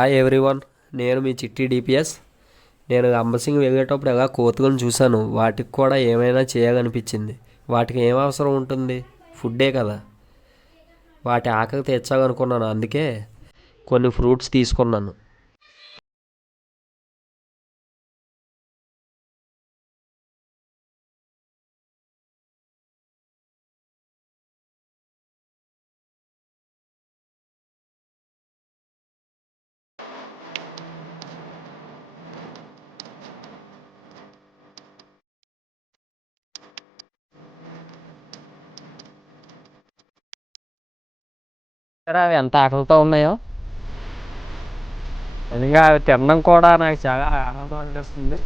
Hi everyone, నేను మీ చిట్టి DPS. నేను అంబసింగ్ వెళ్ళేటప్పుడు ఎలా కోతులను చూశాను. వాటికి కూడా ఏమైనా చేయాలనిపించింది. వాటికి ఏం అవసరం ఉంటుంది? ఫుడ్డే కదా. వాటి ఆకలి తీర్చాలనుకున్నాను, అందుకే కొన్ని ఫ్రూట్స్ తీసుకున్నాను. సరే, అవి ఎంత ఆకలితో ఉన్నాయో. నిజంగా అవి తినడం కూడా నాకు చాలా ఆనందం అనిపిస్తుంది.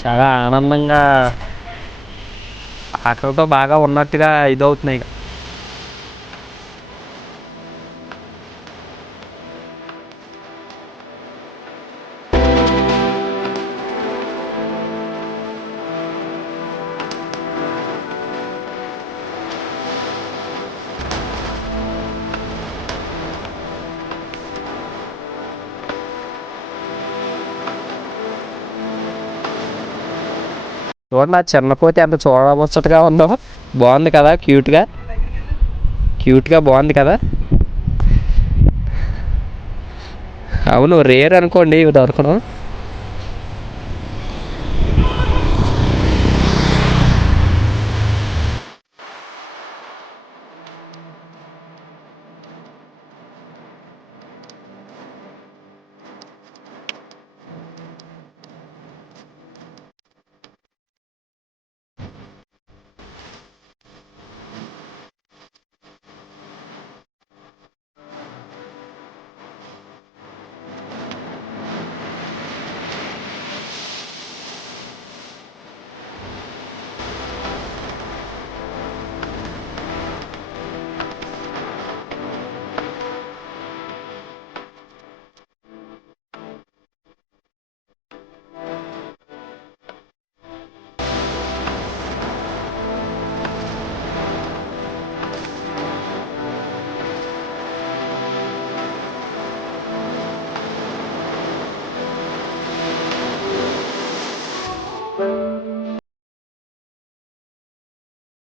చాలా ఆనందంగా ఆకలితో బాగా ఉన్నట్టుగా ఇదవుతున్నాయి. చూడండి, ఆ చిన్న కోతి ఎంత చూడముచ్చటగా ఉందో. బాగుంది కదా, క్యూట్గా బాగుంది కదా. అవును, రేర్ అనుకోండి ఇవి దొరకడం.